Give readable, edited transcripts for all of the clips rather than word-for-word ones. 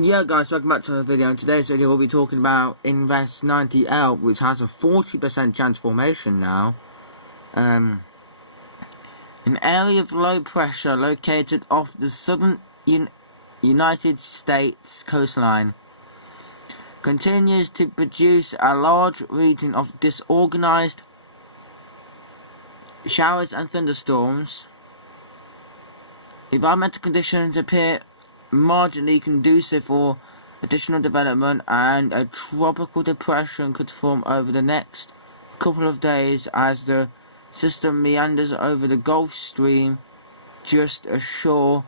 Yeah guys, welcome back to the video. In today's video we'll be talking about Invest 90L, which has a 40% chance formation now. An area of low pressure located off the southern United States coastline continues to produce a large region of disorganized showers and thunderstorms. Environmental conditions appear marginally conducive for additional development, and a tropical depression could form over the next couple of days as the system meanders over the Gulf Stream just ashore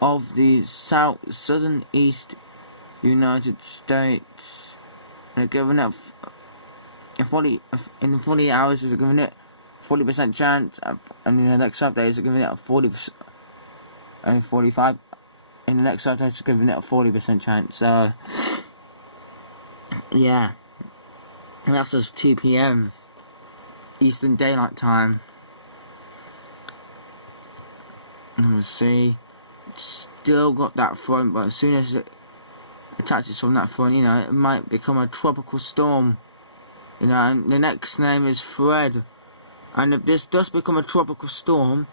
of the southern east United States. And given it in 40 hours, is giving it 40% chance, and in the next 5 days, are giving it a 40% and 45. In the next 5 days, giving it a 40% chance. So, yeah, and that's just 2 PM Eastern Daylight Time. And we'll see. It's still got that front, but as soon as it attaches from that front, it might become a tropical storm. And the next name is Fred. And if this does become a tropical storm,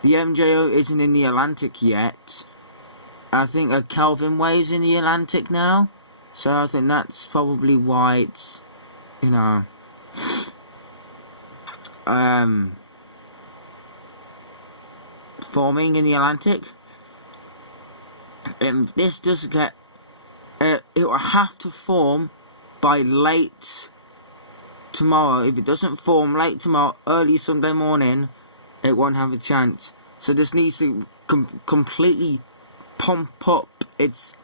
the MJO isn't in the Atlantic yet. I think a Kelvin wave's in the Atlantic now, so I think that's probably why it's, forming in the Atlantic. If this does get, it will have to form by late tomorrow. If it doesn't form late tomorrow, early Sunday morning, it won't have a chance. So this needs to completely pump up its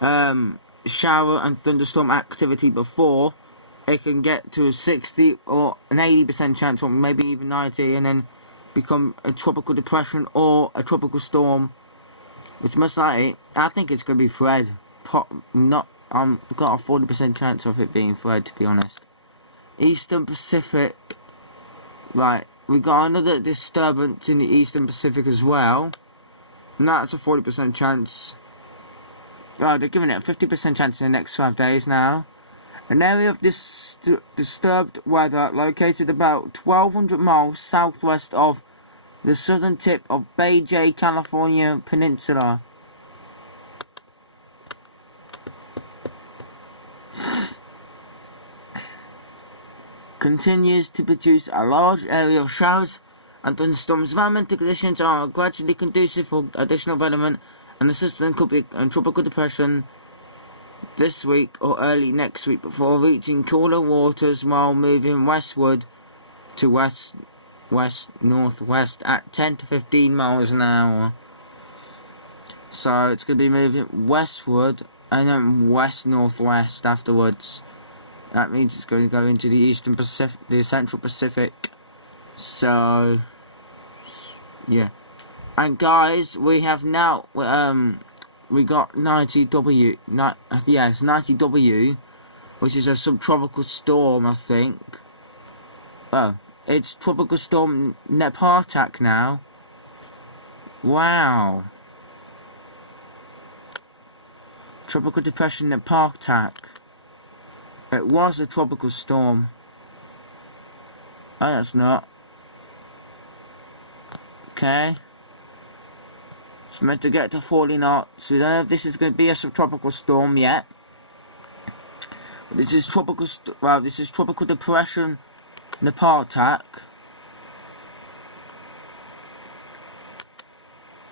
shower and thunderstorm activity before it can get to a 60 or an 80% chance, or maybe even 90, and then become a tropical depression or a tropical storm. Which most likely, I think it's going to be Fred. Got a 40% chance of it being Fred, to be honest. Eastern Pacific, right? We got another disturbance in the Eastern Pacific as well. And that's a 40% chance. They're giving it a 50% chance in the next 5 days now. An area of disturbed weather located about 1,200 miles southwest of the southern tip of Bay J, California Peninsula. Continues to produce a large area of showers and thunderstorms. Environmental conditions are gradually conducive for additional development, and the system could be in tropical depression this week or early next week before reaching cooler waters while moving westward to west-northwest at 10 to 15 miles an hour. So it's going to be moving westward and then west-northwest afterwards. That means it's going to go into the Eastern Pacific, the Central Pacific. So, yeah. And guys, we have now, we got 90W, it's 90W, which is a subtropical storm, I think. Oh, it's Tropical Storm Nepartak now. Wow. Tropical Depression Nepartak. It was a tropical storm. Oh, that's not. Okay. It's meant to get to 40 knots. We don't know if this is going to be a subtropical storm yet. This is tropical. This is Tropical Depression Nepartak.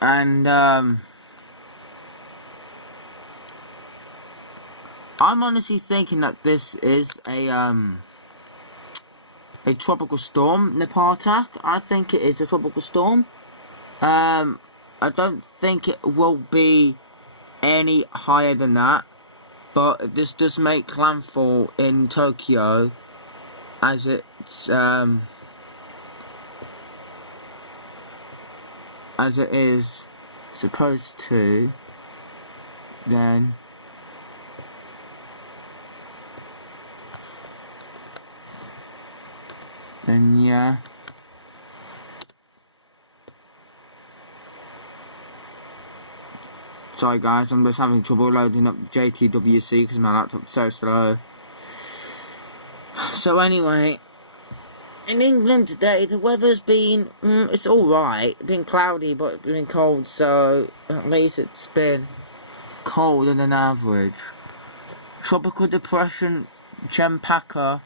And I'm honestly thinking that this is a tropical storm, Nepartak. I think it is a tropical storm. I don't think it will be any higher than that, but this does make landfall in Tokyo, as it's as it is supposed to. Then yeah. Sorry guys, I'm just having trouble loading up the JTWC because my laptop's so slow. So anyway, in England today, the weather's been, it's alright. It's been cloudy, but it's been cold, so at least it's been colder than average. Tropical depression chempaka,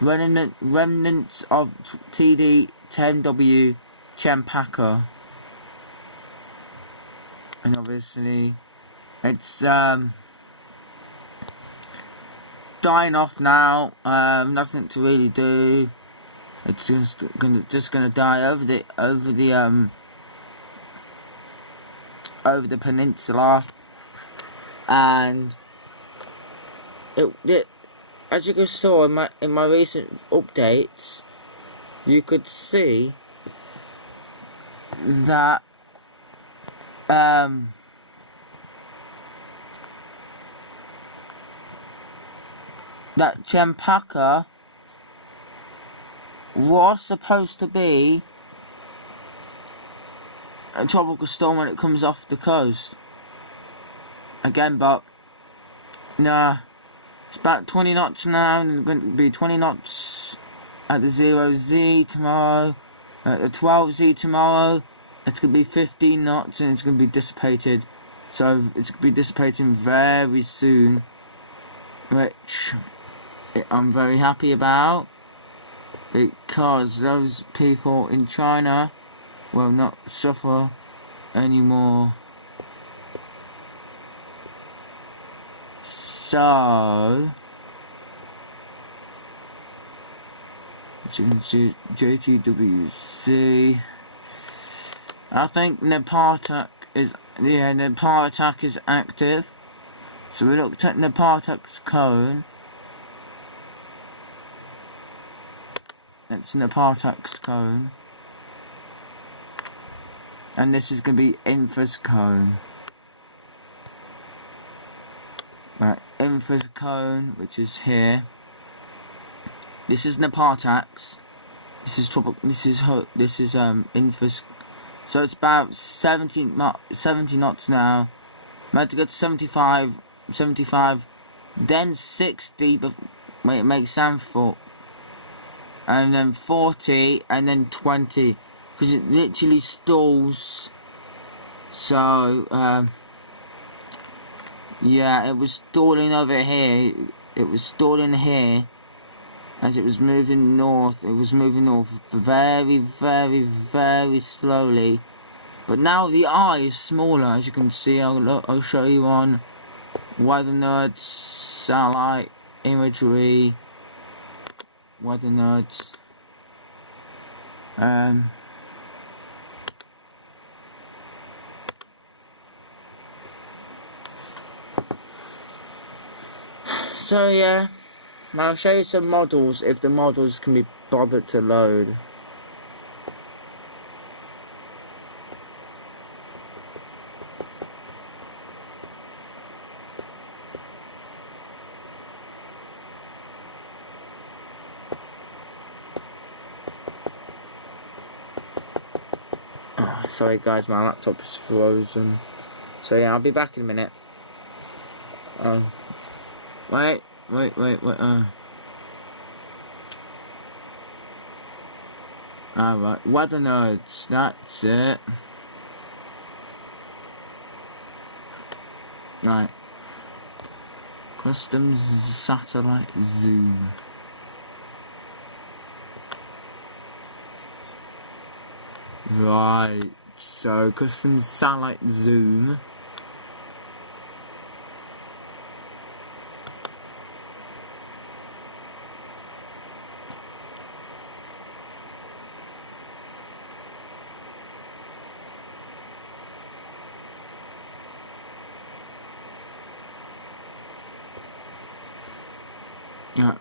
remnants of TD10W chempaka. And obviously, it's dying off now. Nothing to really do. It's just gonna die over the peninsula, and it as you guys saw in my recent updates, you could see that that chempaka was supposed to be a tropical storm when it comes off the coast again, but nah, it's about 20 knots now, and it's going to be 20 knots at the 0Z tomorrow, at the 12Z tomorrow. It's going to be 15 knots, and it's going to be dissipated. So it's going to be dissipating very soon, which I'm very happy about, because those people in China will not suffer anymore. So, as you can see, JTWC. I think nepartak is active. So we looked at nepartak's cone. It's nepartak's cone. And this is going to be infa's cone. Right, infa's cone, which is here. This is nepartak's. This is infa's. So it's about 70 knots now. I'm about to go to 75, then 60, but wait, it makes landfall, and then 40, and then 20, because it literally stalls. So yeah, it was stalling over here. It was stalling here as it was moving north. It was moving north very, very, very slowly. But now the eye is smaller, as you can see. I'll show you on Weather Nerds satellite imagery. Weather Nerds. So yeah, I'll show you some models if the models can be bothered to load. Oh, sorry guys, my laptop is frozen. So yeah, I'll be back in a minute. Wait. Alright, Weather Nerds, that's it. Right. Custom satellite zoom. Right, so custom satellite zoom.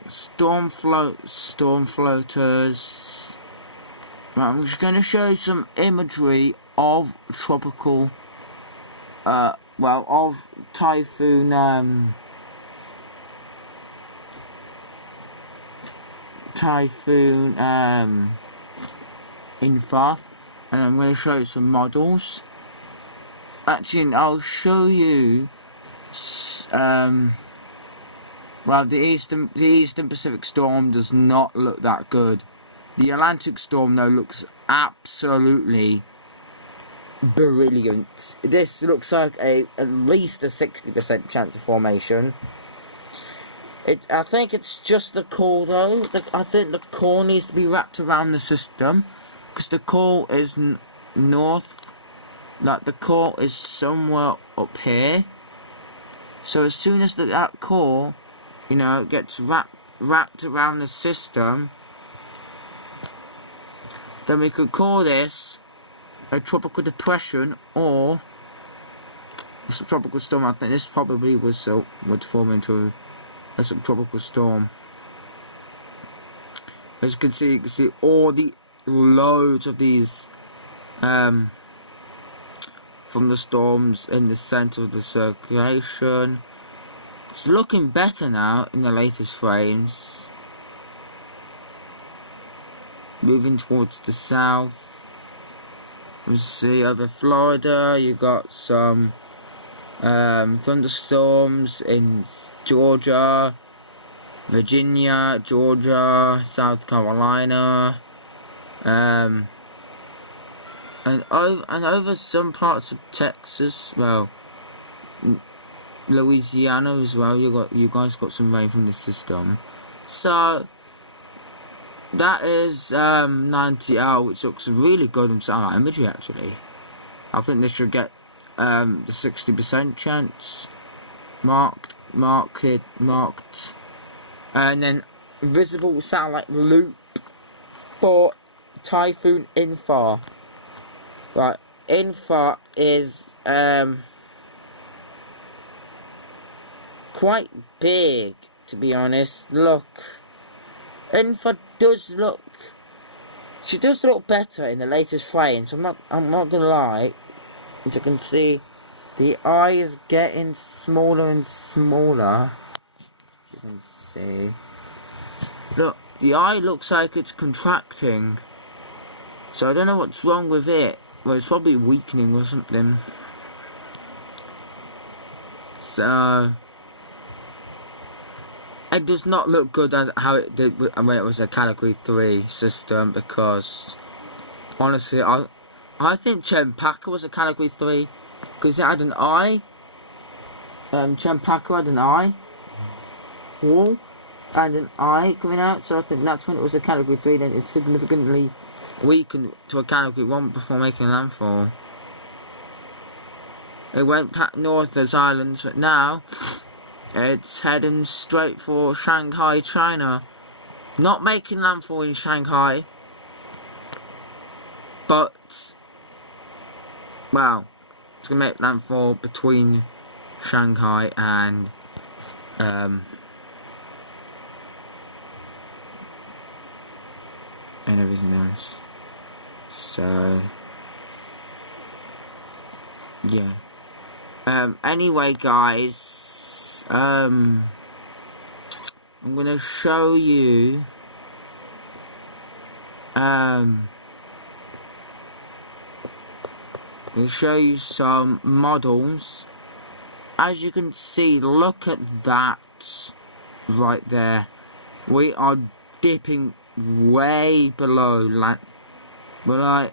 Storm floaters. Right, I'm just going to show you some imagery of tropical, of typhoon, infa, and I'm going to show you some models. Actually, I'll show you. Well, the Eastern Pacific storm does not look that good. The Atlantic storm, though, looks absolutely brilliant. This looks like at least a 60% chance of formation. I think it's just the core, though. I think the core needs to be wrapped around the system, because the core is north. Like, the core is somewhere up here. So as soon as that core, you know, gets wrapped around the system, then we could call this a tropical depression or a subtropical storm. I think this probably would form into a subtropical storm. As you can see all the loads of these from the storms in the center of the circulation. It's looking better now in the latest frames. Moving towards the south. You see over Florida, you got some thunderstorms in Georgia, Virginia, Georgia, South Carolina, and over some parts of Texas, well, Louisiana as well. You guys got some rain from the system. So that is 90L, which looks really good in satellite imagery. Actually, I think this should get the 60% chance marked, and then visible satellite loop for typhoon infa. Right, infa is quite big, to be honest. Look, infa she does look better in the latest frames. I'm not gonna lie. As you can see, the eye is getting smaller and smaller. You can see. Look, the eye looks like it's contracting. So I don't know what's wrong with it. Well, it's probably weakening or something. So it does not look good as how it did when it was a Category 3 system, because honestly, I think Chempaka was a Category 3 because it had an eye. Chempaka had an eye wall and an eye coming out, so I think that's when it was a Category 3. Then it significantly weakened to a Category 1 before making landfall. It went north of those islands, but now it's heading straight for Shanghai, China. Not making landfall in Shanghai, but, well, it's going to make landfall between Shanghai and everything else. So yeah. Anyway, guys, I'm gonna show you some models. As you can see, look at that right there. We are dipping way below land. We're like,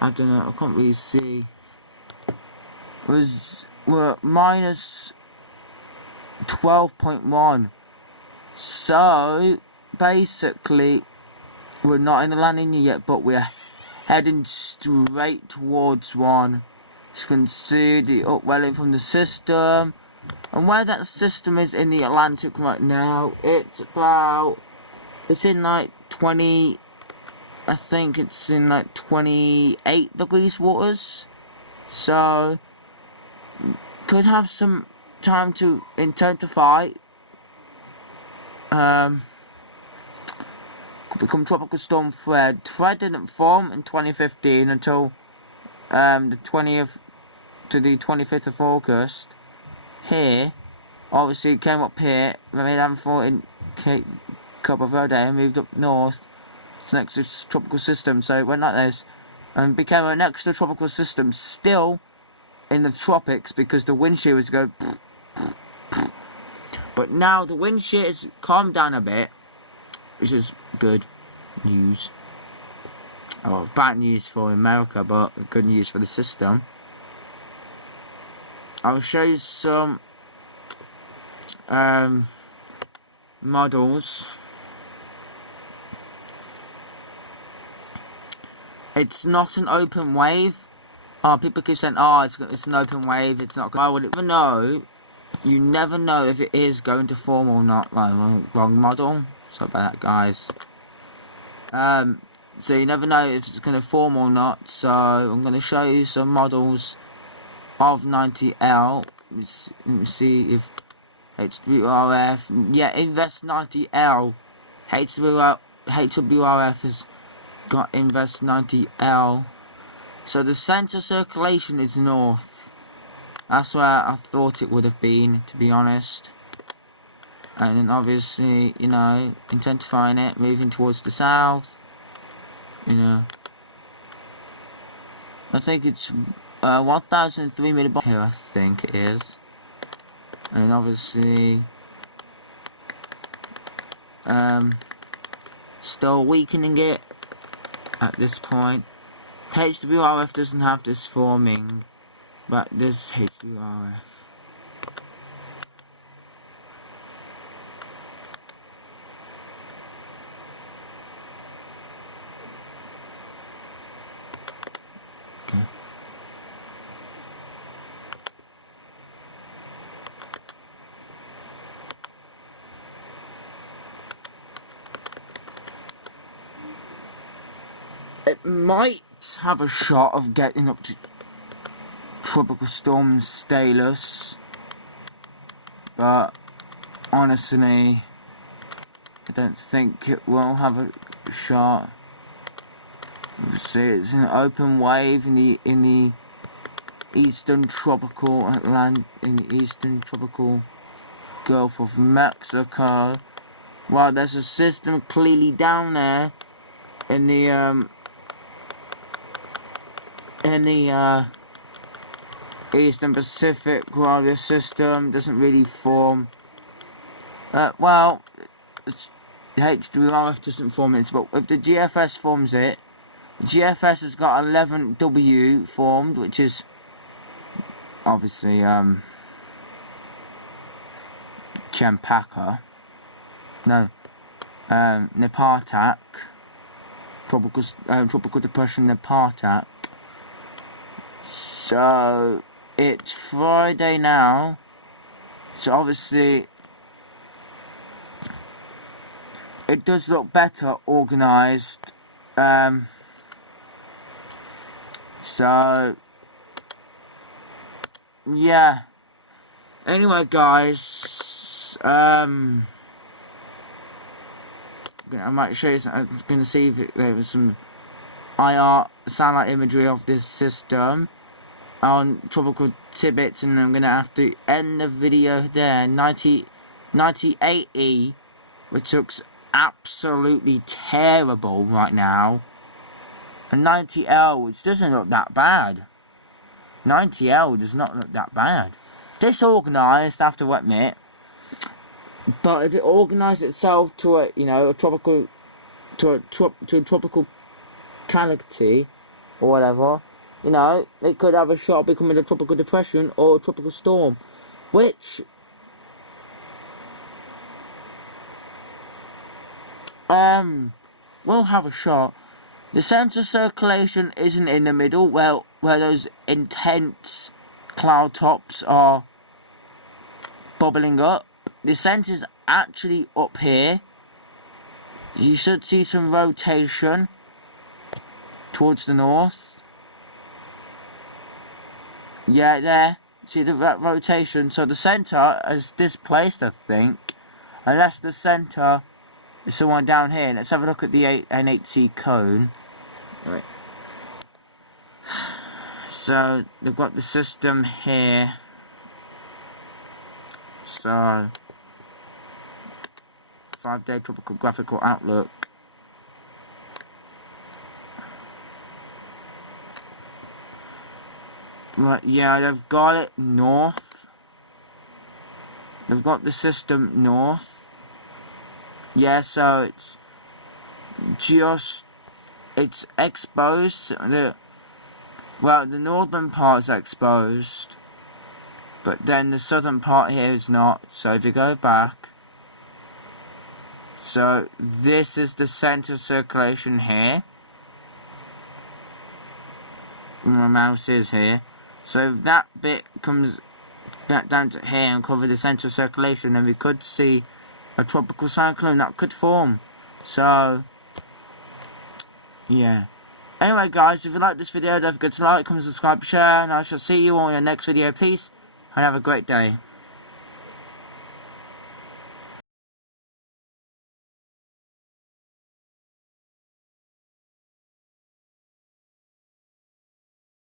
I don't know, I can't really see. We're at minus 12.1. So basically, we're not in the La Nina yet, but we're heading straight towards one. You can see the upwelling from the system, and where that system is in the Atlantic right now, it's in like 20, I think it's in like 28 degrees waters, so could have some time to intensify, could become Tropical Storm Fred. Fred didn't form in 2015 until the 20th to the 25th of August. Here, obviously it came up here, made landfall in Cape Verde and moved up north. It's next to tropical system, so it went like this. and became an extra tropical system still in the tropics because the wind shear was going. But now the wind shear has calmed down a bit, which is good news. Oh, bad news for America, but good news for the system. I'll show you some models. It's not an open wave. Oh, people keep saying, oh, it's an open wave, it's not. I would never know. You never know if it is going to form or not. Like, wrong model. Sorry about that, guys. So you never know if it's going to form or not. So I'm going to show you some models of 90L. Let me see if HWRF. Yeah, Invest 90L. HWRF has got Invest 90L. So the center circulation is north. That's where I thought it would have been, to be honest. And then obviously, you know, intensifying it, moving towards the south. You know, I think it's 1,003 millibar here, I think it is. And obviously, still weakening it at this point. HWRF doesn't have this forming, but this HWRF. Okay. It might have a shot of getting up to tropical storm status, but honestly, I don't think it will have a shot. Obviously, it's an open wave in the eastern tropical Gulf of Mexico. While there's a system clearly down there in the Eastern Pacific, while the system doesn't really form. Well, the HWRF doesn't form it, but if the GFS forms it, the GFS has got 11W formed, which is obviously chempaka. No, nepartak. Tropical depression nepartak. So it's Friday now. So obviously it does look better organised. So yeah. Anyway, guys, I might show you. I'm going to see if there was some IR satellite imagery of this system on tropical Tibet, and I'm going to have to end the video there. 98E, which looks absolutely terrible right now, and 90L, which doesn't look that bad. 90L does not look that bad. Disorganised, I have to admit, but if it organised itself to a, you know, a tropical, to a tropical calamity or whatever, you know, it could have a shot of becoming a tropical depression or a tropical storm, which will have a shot. The centre circulation isn't in the middle, where those intense cloud tops are bubbling up. The centre's actually up here. You should see some rotation towards the north. Yeah, there. See that rotation. So the centre is displaced, I think. Unless the centre is somewhere down here. Let's have a look at the N8C cone. Right. So they've got the system here. So 5-day tropical graphical outlook. Right, yeah, they've got it north. They've got the system north. Yeah, so it's just, it's exposed. Well, the northern part is exposed, but then the southern part here is not. So if you go back, so this is the center of circulation here. My mouse is here. So if that bit comes back down to here and cover the center of circulation, then we could see a tropical cyclone that could form. So yeah. Anyway guys, if you like this video, don't forget to like, comment, subscribe, share, and I shall see you all in the next video. Peace, and have a great day.